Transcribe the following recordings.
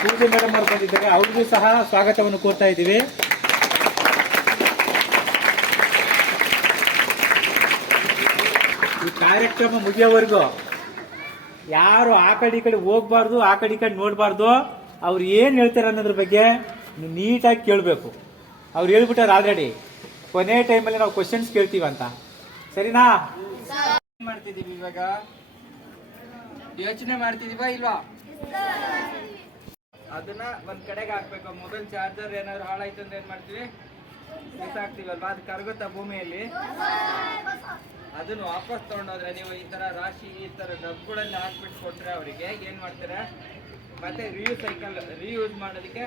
ಪೂಜೆ ಮೇಡಮ್ ಅವರು ಬಂದಿದ್ದಾರೆ ಅವ್ರಿಗೂ ಸಹ ಸ್ವಾಗತವನ್ನು ಕೋರ್ತಾ ಇದ್ದೀವಿ. ಈ ಕಾರ್ಯಕ್ರಮ ಮುಗಿಯೋವರೆಗೂ ಯಾರು ಆ ಕಡೆ ಈ ಕಡೆ ಹೋಗ್ಬಾರ್ದು, ಆ ಕಡೆ ಈ ಕಡೆ ನೋಡಬಾರ್ದು, ಅವ್ರು ಏನ್ ಹೇಳ್ತಾರೆ ಅನ್ನೋದ್ರ ಬಗ್ಗೆ ನೀಟಾಗಿ ಕೇಳಬೇಕು. ಅವ್ರು ಹೇಳ್ಬಿಟ್ಟಾರೆ ಆಲ್ರೆಡಿ ಕೊನೆ ಟೈಮಲ್ಲಿ ನಾವು ಕ್ವಶನ್ಸ್ ಕೇಳ್ತೀವಿ ಅಂತ. ಸರಿನಾ? ಏನು ಮಾಡ್ತಿದೀವಿ ಇವಾಗ? ಯೋಚನೆ ಮಾಡ್ತಿದೀವಾ ಇಲ್ವಾ? ಅದನ್ನ ಒಂದ್ ಕಡೆಗೆ ಹಾಕ್ಬೇಕು. ಮೊಬೈಲ್ ಚಾರ್ಜರ್ ಏನಾದ್ರು ಹಾಳಾಯ್ತು ಅಂದ್ರೆ ಏನ್ ಮಾಡ್ತೀವಿ? ಬಿಸಾಕ್ತಿವಲ್ವಾ ಅದು ಕರಗುತ್ತಾ ಭೂಮಿಯಲ್ಲಿ? ಅದನ್ನು ವಾಪಸ್ ತಗೊಂಡೋದ್ರೆ ನೀವು ಈ ತರ ರಾಶಿ, ಈ ತರ ಡಬ್ಗಳಲ್ಲಿ ಹಾಕ್ಬಿಟ್ಟು ಕೊಟ್ರೆ ಅವರಿಗೆ ಏನ್ ಮಾಡ್ತಾರೆ? ಮತ್ತೆ ರಿಯೂಸ್ ಸೈಕಲ್ ರಿಯೂಸ್ ಮಾಡೋದಕ್ಕೆ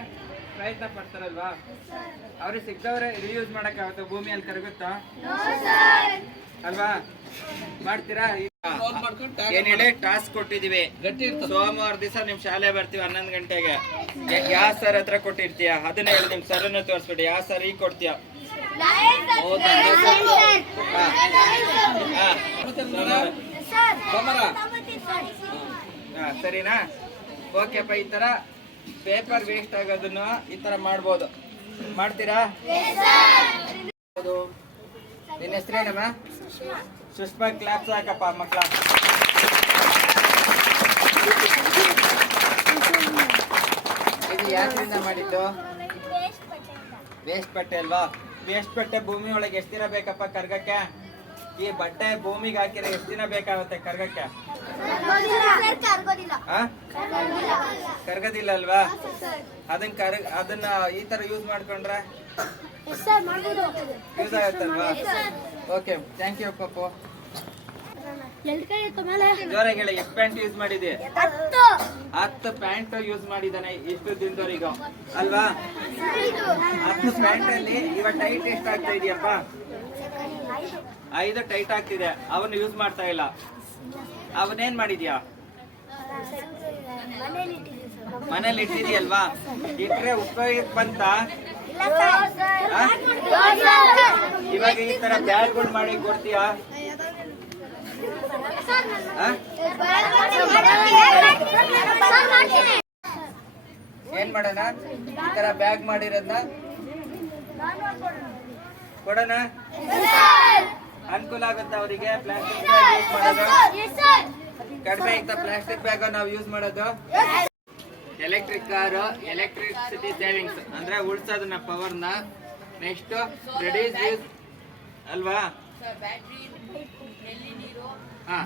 ಪ್ರಯತ್ನ ಪಡ್ತಾರಲ್ವಾ? ಅವ್ರಿಗೆ ಸಿಗ್ತವ್ರೆ ರಿಯೂಸ್ ಮಾಡೋಕ್ಕಾಗುತ್ತೆ? ಭೂಮಿಯಲ್ಲಿ ಕರಗುತ್ತಾ? ಅಲ್ವಾ? ಮಾಡ್ತೀರಾ? ಏನ್ ಹೇಳಿ ಟಾಸ್ಕ್ ಕೊಟ್ಟಿದೀವಿ ಸೋಮವಾರ ದಿವಸ ನಿಮ್ ಶಾಲೆ ಬರ್ತೀವಿ ಹನ್ನೊಂದು ಗಂಟೆಗೆ. ಯಾವ ಸರ್ ಹತ್ರ ಕೊಟ್ಟಿರ್ತೀಯ? ಅದನ್ನ ಹೇಳಿ ನಿಮ್ ಸರ್ ಅನ್ನ ತೋರಿಸ್ಬಿಡಿ. ಯಾವ ಸರ್ ಈಗ ಕೊಡ್ತೀಯ? ಸರಿನಾ? ಓಕೆ ಓಕೆಪ್ಪ ಈ ತರ ಪೇಪರ್ ವೇಸ್ಟ್ ಆಗೋದನ್ನು ಈ ತರ ಮಾಡ್ಬೋದು. ಮಾಡ್ತೀರಾ. ನಿನ್ನ ಹೆಸರೇನಮ್ಮ ಸುಷ್ಮಾ ಕ್ಲಾಸ್ ಹಾಕಪ್ಪ ಮಕ್ಕಳ ಇದು ಮಾಡಿದ್ದು? ವೇಸ್ಟ್ ಬಟ್ಟೆ ಅಲ್ವಾ? ವೇಸ್ಟ್ ಬಟ್ಟೆ ಭೂಮಿ ಒಳಗೆ ಎಷ್ಟು ದಿನ ಬೇಕಪ್ಪ ಕರ್ಗಕ್ಕೆ? ಈ ಬಟ್ಟೆ ಭೂಮಿಗೆ ಹಾಕಿದ್ರೆ ಎಷ್ಟು ದಿನ ಬೇಕಾಗುತ್ತೆ ಕರ್ಗಕ್ಕೆ? ಕರ್ಗದಿಲ್ಲ. ಅಲ್ವಾ? ಅದನ್ನ ಕರ್ ಅದನ್ನ ಈ ತರ ಯೂಸ್ ಮಾಡ್ಕೊಂಡ್ರೆ? ಯೂಸ್ ಆಗುತ್ತಲ್ವಾ? ಓಕೆ ಥ್ಯಾಂಕ್ ಯು ಪಪ್ಪು ಜೋರಾಗಿ ಎಷ್ಟು ಪ್ಯಾಂಟ್ ಯೂಸ್ ಮಾಡಿದೆ ಹತ್ತು. ಪ್ಯಾಂಟ್ ಯೂಸ್ ಮಾಡಿದಾನೆ ಇಷ್ಟು ದಿನದವರೆಗೂ. ಅಲ್ವಾ? ಹತ್ತು ಪ್ಯಾಂಟ್ ಅಲ್ಲಿ ಇವಾಗ ಟೈಟ್ ಎಷ್ಟು ಆಗ್ತಾ ಇದೆಯಪ್ಪ? ಐದು ಟೈಟ್ ಆಗ್ತಿದೆ. ಅವನು ಯೂಸ್ ಮಾಡ್ತಾ ಇಲ್ಲ. ಅವನೇನ್ ಮಾಡಿದ್ಯಾ? ಮನೇಲಿ ಇಟ್ಟಿದ್ಯಲ್ವಾ ಇಟ್ರೆ ಉಪಯೋಗಕ್ಕೆ ಬಂತ? ಇವಾಗ ಈ ತರ ಬ್ಯಾಗ್ಗಳು ಮಾಡಿ ಕೊಡ್ತೀಯಾ? ಏನ್ ಮಾಡೋಣ? ಈ ತರ ಬ್ಯಾಗ್ ಮಾಡಿರೋದ್ನ? ಕೊಡೋಣ? ಅನುಕೂಲ ಆಗುತ್ತಾ ಅವರಿಗೆ? ಪ್ಲಾಸ್ಟಿಕ್ ಬ್ಯಾಗ್ ಯೂಸ್ ಮಾಡೋದು? ಕಡಿಮೆ ಇಂತ ಪ್ಲಾಸ್ಟಿಕ್ ಬ್ಯಾಗ್ ನಾವು ಯೂಸ್ ಮಾಡೋದು? ಎಲೆಕ್ಟ್ರಿಕ್ ಕಾರು ಎಲೆಕ್ಟ್ರಿಸಿಟಿ ಸೇವಿಂಗ್ಸ್ ಅಂದ್ರೆ ಉಳ್ಸೋದನ್ನ ಪವರ್ನ ನೆಕ್ಸ್ಟ್ ರೆಡ್ಯೂಸ್ ಯೂಸ್ ಅಲ್ವಾ? ಹಾ.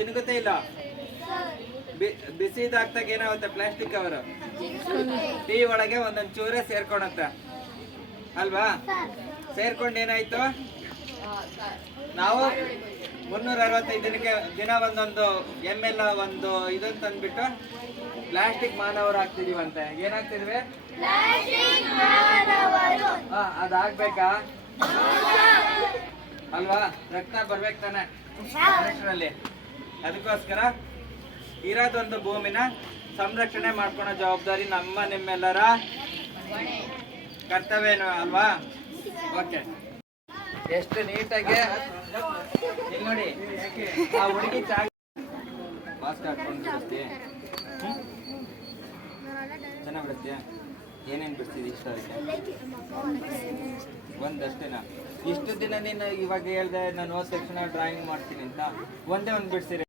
ಏನು ಗೊತ್ತೇ ಇಲ್ಲ? ಬಿಸಿ ಇದಾಗ್ತಾಗ ಏನಾಗುತ್ತೆ? Plastic cover. ಟೀ ಒಳಗೆ ಒಂದೊಂದ್ ಚೂರೇ ಸೇರ್ಕೊಳತ್ತೆ ಅಲ್ವಾ? ಸೇರ್ಕೊಂಡು ಏನಾಯ್ತು? ನಾವು ಮುನ್ನೂರ ಅರವತ್ತೈದು ದಿನಕ್ಕೆ ದಿನ ಒಂದೊಂದು ಎಂ ಎಲ್ ಒಂದು ಇದನ್ನು ತಂದ್ಬಿಟ್ಟು ಪ್ಲಾಸ್ಟಿಕ್ ಮಾನವರು ಅಂತ ಏನಾಗ್ತಿದ್ವಿ? ಹಾ ಅದಾಗ್ಬೇಕಾ? ಅಲ್ವಾ? ರಕ್ತ ಬರ್ಬೇಕು ತಾನೆ. ಮನುಷ್ಯರಲ್ಲಿ. ಅದಕ್ಕೋಸ್ಕರ ಇರೋದೊಂದು ಭೂಮಿನ ಸಂರಕ್ಷಣೆ ಮಾಡ್ಕೊಳೋ ಜವಾಬ್ದಾರಿ ನಮ್ಮ ನಿಮ್ಮೆಲ್ಲರ ಕರ್ತವ್ಯನು ಅಲ್ವಾ? ಓಕೆ. ಎಷ್ಟು ನೀಟಾಗಿ ನೋಡಿ. ಆ ಹುಡುಗಿ ಚಾಕ್ ಮಾಸ್ಕ್ ಹಾಕೊಂಡು ಚೆನ್ನಾಗಿ ಬಿಡುತ್ತೀಯಾ ಏನೇನು ಬಿಡ್ತೀವಿ ಇಷ್ಟ ಅದಕ್ಕೆ? ಒಂದಷ್ಟೇನಾ? ಇಷ್ಟು ದಿನ ನೀನು ಇವಾಗ ಹೇಳ್ದೆ ನಾನು ಹೋದ ತಕ್ಷಣ ಡ್ರಾಯಿಂಗ್ ಮಾಡ್ತೀನಿ ಅಂತ. ಒಂದೇ ಒಂದು ಬಿಡಿಸಿರಿ.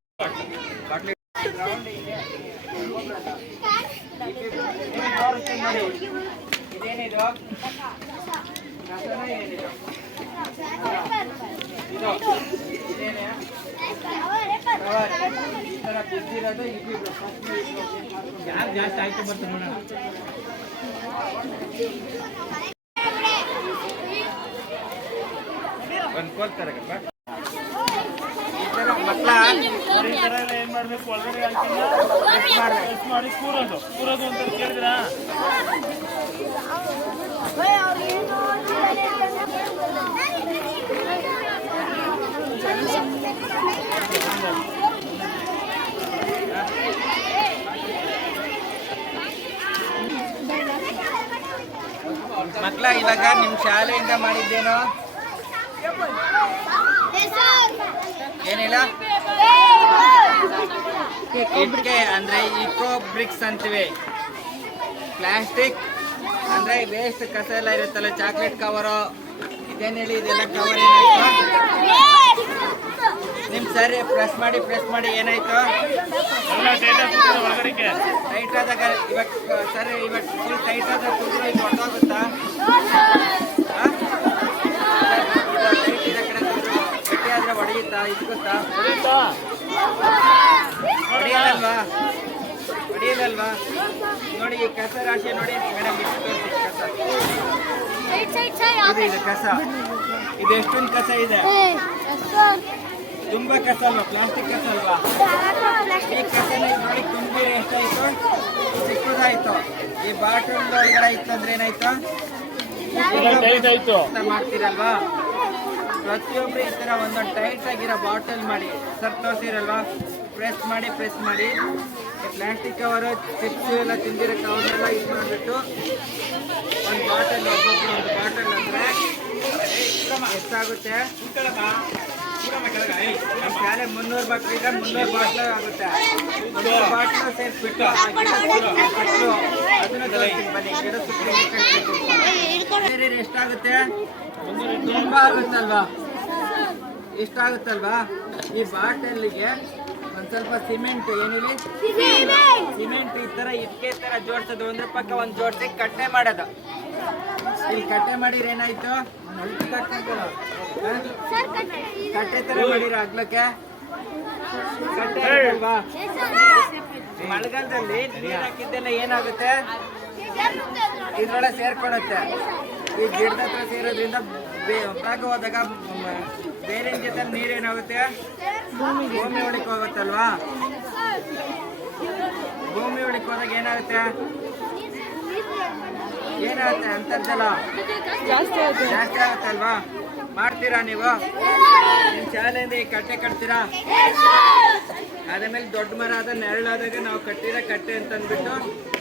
ಇದೇನಿದು? ಇದೇನೇ ಯಾರು ಜಾಸ್ತಿ ಆಯ್ತು ಬರ್ತಾರೆ ನೋಡೋಣ. ಒಂದು ಕೋಲ್ ತರಗಪ್ಪ ಈ ತರ ಮಕ್ಕಳ ಏನ್ ಮಾಡ್ಬೇಕು ಒಳಗಡೆ ಮಾಡಿ ಕೂರೋದು ಕೂರೋದು ಅಂತ. ಕೇಳಿದ್ರ ಮಕ್ಕಳ ಇವಾಗ ನಿಮ್ ಶಾಲೆಯಿಂದ ಮಾಡಿದ್ದೇನೋ? ಏನಿಲ್ಲ? ಇಟ್ಕೆ ಅಂದ್ರೆ ಇಕೋ ಬ್ರಿಕ್ಸ್ ಅಂತೀವಿ. ಪ್ಲಾಸ್ಟಿಕ್ ಅಂದ್ರೆ ವೇಸ್ಟ್ ಕಸ ಎಲ್ಲ ಇರುತ್ತಲ್ಲ ಚಾಕ್ಲೇಟ್ ಕವರು ಇದೇನ್ ಹೇಳಿ, ಇದೆಲ್ಲ ಕವರ್ ಏನಾಯ್ತು ನಿಮ್ ಸರಿ ಪ್ರೆಸ್ ಮಾಡಿ ಪ್ರೆಸ್ ಮಾಡಿ ಏನಾಯ್ತು? ಎಲ್ಲ ಡೇಟಾ ಸಿಗ್ತದೆ ಒಳಗಡೆಗೆ ಟೈಟ್ ಆದಾಗ ಇವಾಗ ಸರ್ ಇವಾಗ ಫುಲ್ ಟೈಟ್ ಆದಾಗ ಕುದುರೆ ಇದು ಹೊರಟೋಗುತ್ತಾ ಟೈಟ್ ಇರೋ ಕಡೆ ಗಟ್ಟಿ ಆದ್ರೆ ಹೊಡೆಯುತ್ತಾ? ಇಸ್ಗುತ್ತಾ ಹೊಡೀತಾ? ಹೊಡೆಯಲ್ಲಲ್ವಾ ಹೊಡೆಯಲ್ಲಲ್ವಾ ನೋಡಿ ಈ ಕಸ ರಾಶಿ ನೋಡಿ ಮೇಡಮ್ ಇಷ್ಟು ತೋರಿಸಿ ಕಸ. ಇದು ಇದು ಕಸ. ಇದು ಎಷ್ಟೊಂದು ಕಸ ಇದೆ? ತುಂಬಾ ಕಸ ಅಲ್ವಾ? ಪ್ಲಾಸ್ಟಿಕ್ ಕಸ ಅಲ್ವಾ? ಈ ಕಸನ ನೋಡಿ ತುಂಬಿ ಎಷ್ಟಾಯ್ತು ಚಿಕ್ಕದಾಯ್ತು ಈ ಬಾಟಲ್ ಒಳಗಡೆ ಇತ್ತು ಅಂದ್ರೆ ಏನಾಯ್ತು ಮಾಡ್ತೀರಲ್ವಾ? ಪ್ರತಿಯೊಬ್ರು ಈ ತರ ಒಂದೊಂದು ಟೈಟ್ ಆಗಿರೋ ಬಾಟಲ್ ಮಾಡಿ ಸರ್ ತೋರಿಸಿರಲ್ವಾ? ಪ್ರೆಸ್ ಮಾಡಿ ಪ್ರೆಸ್ ಮಾಡಿ. ಪ್ಲಾಸ್ಟಿಕ್ ಕವರು ಚಿಪ್ಸ್ ಎಲ್ಲ ತಿಂದಿರೋ ಕವರ್ನೆಲ್ಲ ಇದು ಮಾಡಿಬಿಟ್ಟು ಒಂದು ಬಾಟಲ್ ಒಬ್ಬೊಬ್ರು ಒಂದು ಬಾಟಲ್ ಅಂದ್ರೆ ಎಷ್ಟಾಗುತ್ತೆ? ಶಾಲೆ ಮುನ್ನೂರು ಮಕ್ಕಳಿಗೆ ಮುನ್ನೂರು ಬಾಟ್ಲ್ ಆಗುತ್ತೆ ಮುನ್ನೂರು ಬಾಟ್ಲು ಸೇರಿಸ್ಬಿಟ್ಟು ಅದನ್ನ ತೋರಿಸ್ತೀನಿ ಬನ್ನಿ ಗಿಡ ಸುತ್ತಲೂ ಎಷ್ಟಾಗುತ್ತೆ ತುಂಬ ಆಗುತ್ತಲ್ವಾ ಎಷ್ಟಾಗುತ್ತಲ್ವಾ ಈ ಬಾಟಲಿಗೆ ಒಂದ್ ಸ್ವಲ್ಪ ಸಿಮೆಂಟ್ ಏನಿಲ್ಲ ಸಿಮೆಂಟ್ ಈ ತರ ಇಟ್ಕೆ ತರ ಜೋಡ್ಸೋದು ಅಂದ್ರೆ ಪಕ್ಕ ಒಂದ್ ಜೋಡ್ಸಿ ಕಟ್ಟೆ ಮಾಡೋದು ಇಲ್ಲಿ ಕಟ್ಟೆ ಮಾಡಿದ್ರೆ ಏನಾಯ್ತು? ಕಟ್ಟೆ ಮಾಡಿರ ಆಗ್ಲಕ್ಕೆ ಮಳೆಗಾಲದಲ್ಲಿ ನೀರ್ ಹಾಕಿದ್ದೆಲ್ಲ ಏನಾಗುತ್ತೆ ಇದ್ರೊಳಗೆ ಸೇರ್ಕೊಳತ್ತೆ ಈ ಗಿಡದ ಹತ್ರ ಸೇರೋದ್ರಿಂದ ಹೊರಗೆ ಹೋದಾಗ ಬೇರೆ ಜೊತೆ ನೀರೇನಾಗುತ್ತೆ ಭೂಮಿ ಹೋಗುತ್ತಲ್ವಾ ಭೂಮಿ ಹೋದಾಗ ಏನಾಗುತ್ತೆ? ಏನಾಗುತ್ತೆ ಅಂತರ್ಜಲ ಜಾಸ್ತಿ ಆಗುತ್ತಲ್ವಾ? ಮಾಡ್ತೀರಾ ನೀವು? ನಿಮ್ ಶಾಲೆಯಿಂದ ಈ ಕಟ್ಟೆ ಕಟ್ತೀರಾ? ಅದಾದ್ಮೇಲೆ ದೊಡ್ಡ ಮರ ಆದ ನೆರಳಾದಾಗ ನಾವು ಕಟ್ಟಿರೋ ಕಟ್ಟೆ ಅಂತ ಅಂದ್ಬಿಟ್ಟು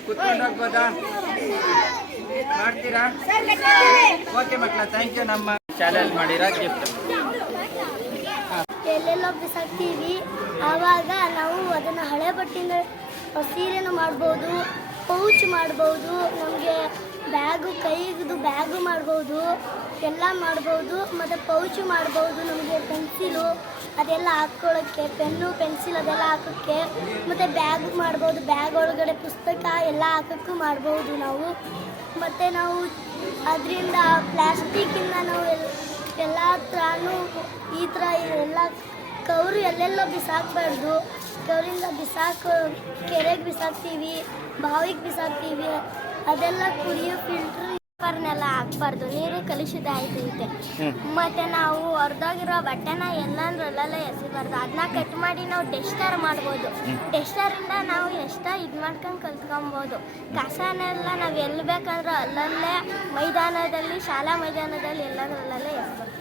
ಕುತ್ಕೊಂಡು ಹೋಗ್ಬೋದಾ? ಮಾಡ್ತೀರಾ? ಓಕೆ ಮಕ್ಕಳ ಥ್ಯಾಂಕ್ ಯು ನಮ್ಮ ಶಾಲೆಯಲ್ಲಿ ಮಾಡಿರೋ ಗಿಫ್ಟ್ ಎಲ್ಲೆಲ್ಲೋ ಬಿಸಾಕ್ತೀವಿ. ಆವಾಗ ನಾವು ಅದನ್ನು ಹಳೆ ಬಟ್ಟೆಯಿಂದ ಸೀರೆನೂ ಮಾಡ್ಬೋದು ಪೌಚ್ ಮಾಡ್ಬೋದು. ನಮಗೆ ಬ್ಯಾಗು ಕೈಗದು ಬ್ಯಾಗು ಮಾಡ್ಬೋದು, ಎಲ್ಲ ಮಾಡ್ಬೋದು, ಮತ್ತು ಪೌಚು ಮಾಡ್ಬೋದು ನಮಗೆ ಪೆನ್ಸಿಲು, ಅದೆಲ್ಲ ಹಾಕ್ಕೊಳ್ಳೋಕ್ಕೆ, ಪೆನ್ನು, ಪೆನ್ಸಿಲ್ ಅದೆಲ್ಲ ಹಾಕೋಕ್ಕೆ, ಮತ್ತು ಬ್ಯಾಗ್ ಮಾಡ್ಬೋದು, ಬ್ಯಾಗ್ ಒಳಗಡೆ ಪುಸ್ತಕ ಎಲ್ಲ ಹಾಕೋಕ್ಕೂ ಮಾಡ್ಬೋದು ನಾವು. ಮತ್ತು ನಾವು ಅದರಿಂದ ಪ್ಲ್ಯಾಸ್ಟಿಕ್ಕಿಂದ ನಾವು ಎಲ್ಲ ಎಲ್ಲ ಥರನೂ ಈ ಥರ ಎಲ್ಲ ಕವರು ಎಲ್ಲೆಲ್ಲ ಬಿಸಾಕಬಾರ್ದು. ಕವರಿಂದ ಬಿಸಾಕು, ಕೆರೆಗೆ ಬಿಸಾಕ್ತೀವಿ, ಬಾವಿಗೆ ಬಿಸಾಕ್ತೀವಿ ಅದೆಲ್ಲ ಕುಡಿಯೋ ಫಿಲ್ಟ್ರ್ ಪರ್ನೆಲ್ಲ ಹಾಕ್ಬಾರ್ದು ನೀರು ಕಲುಷಿತ ಆಯ್ತೈತೆ. ಮತ್ತೆ ನಾವು ಹೊರ್ದೋಗಿರೋ ಬಟ್ಟೆನ ಎಲ್ಲಂದ್ರಲ್ಲೆಲ್ಲ ಎಸಿಬಾರ್ದು. ಅದನ್ನ ಕಟ್ ಮಾಡಿ ನಾವು ಡೆಸ್ಟರ್ ಮಾಡ್ಬೋದು. ಡೆಸ್ಟರಿಂದ ನಾವು ಎಷ್ಟ ಇದು ಮಾಡ್ಕೊಂಡು ಕಲ್ತ್ಕೊಬೋದು. ಕಸನೆಲ್ಲ ನಾವು ಎಲ್ಲಿ ಬೇಕಂದ್ರೆ ಅಲ್ಲಲ್ಲೇ ಮೈದಾನದಲ್ಲಿ ಶಾಲಾ ಮೈದಾನದಲ್ಲಿ ಎಲ್ಲದರಲ್ಲೇ ಎಸ್ಬೋದು.